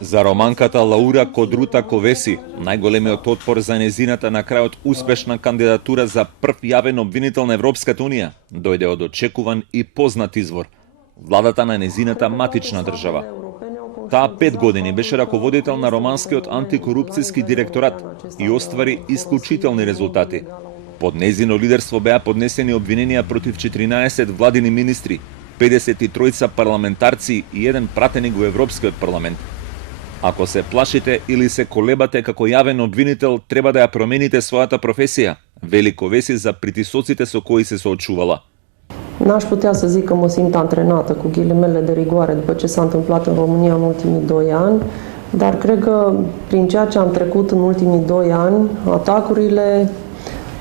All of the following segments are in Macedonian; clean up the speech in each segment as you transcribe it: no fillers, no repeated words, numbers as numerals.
За романката Лаура Кодрута Ковеси, најголемиот отпор за незината на крајот успешна кандидатура за прв јавен обвинител на Европската Унија, дојде од очекуван и познат извор – владата на незината матична држава. Таа 5 години беше раководител на романскиот антикорупцијски директорат и оствари исклучителни резултати. Под незино лидерство беа поднесени обвиненија против 14 владини министри, 53 парламентарци и еден пратеник во Европскиот парламент. Ако се плашите или се колебате како јавен обвинител, треба да ја промените својата професија, вели Ковеси за притисоците со кои се соочувала. N-aș putea să zic că mă simt antrenată cu ghilimele de rigoare după ce s-a întâmplat în România în ultimii 2 ani, dar cred că prin ceea ce am trecut în ultimii 2 ani, atacurile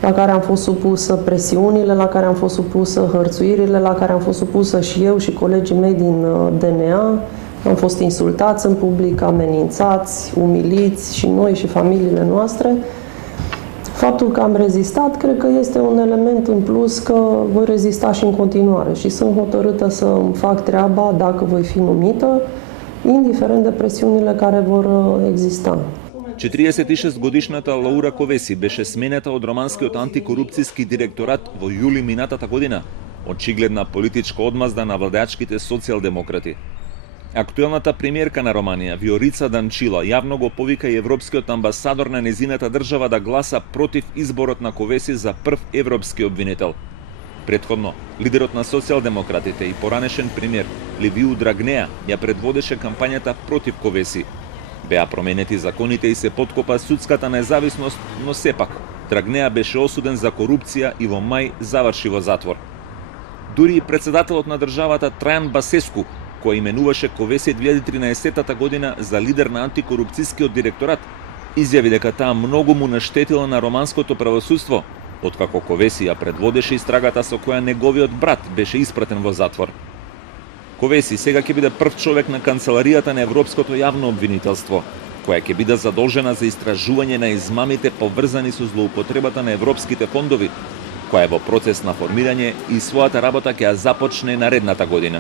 la care am fost supusă, presiunile la care am fost supusă, hărțuirile la care am fost supusă și eu și colegii mei din DNA, am fost insultați în public, amenințați, umiliți și noi și familiile noastre. Faptul că am rezistat, cred că este un element în plus că voi rezista și în continuare și sunt hotărâtă să îmi fac treaba dacă voi fi numită, indiferent de presiunile care vor exista. 46-годишната Лаура Ковеси беше сменета од романскиот антикорупцијски директорат во јули минатата година, очигледна политичка одмазда на владеачките социјалдемократи. Актуелната премиерка на Романија, Виорица Данчила, јавно го повика и европскиот амбасадор на незината држава да гласа против изборот на Ковеси за прв европски обвинител. Претходно, лидерот на социјалдемократите и поранешен премиер Ливију Драгнеа ја предводеше кампањата против Ковеси. Беа променети законите и се подкопа судската независност, но сепак Драгнеа беше осуден за корупција и во мај заврши во затвор. Дури и председателот на државата Трајан Басеску, кој именуваше Ковеси 2013 година за лидер на антикорупцијскиот директорат, изјави дека таа многу му наштетила на романското правосудство, откако Ковеси ја предводеше истрагата со која неговиот брат беше испратен во затвор. Ковеси сега ќе биде прв човек на канцеларијата на Европското јавно обвинителство, која ќе биде задолжена за истражување на измамите поврзани со злоупотребата на европските фондови, која е во процес на формирање и својата работа ќе ја започне наредната година.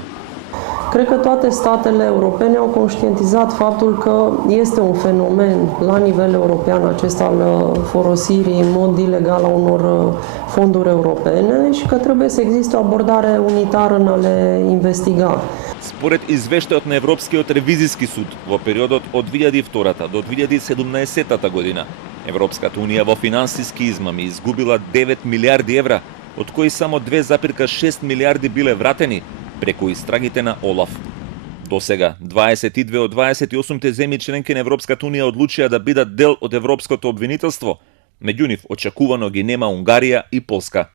Cred că toate statele europene au conștientizat faptul că este un fenomen la nivel european acesta al folosirii în mod ilegal a unor fonduri europene și că trebuie să existe o abordare unitară în a le investiga. Според извештајот на Европскиот ревизиски суд, во периодот од 2002 до 2017 година, Европската унија во финансиски измами изгубила 9 милиарди евра, од кои само 2,6 милиарди биле вратени преку истрагите на ОЛАФ. До сега, 22 од 28 земји членки на Европската унија одлучија да бидат дел од Европското обвинителство. Меѓу нив очекувано ги нема Унгарија и Полска.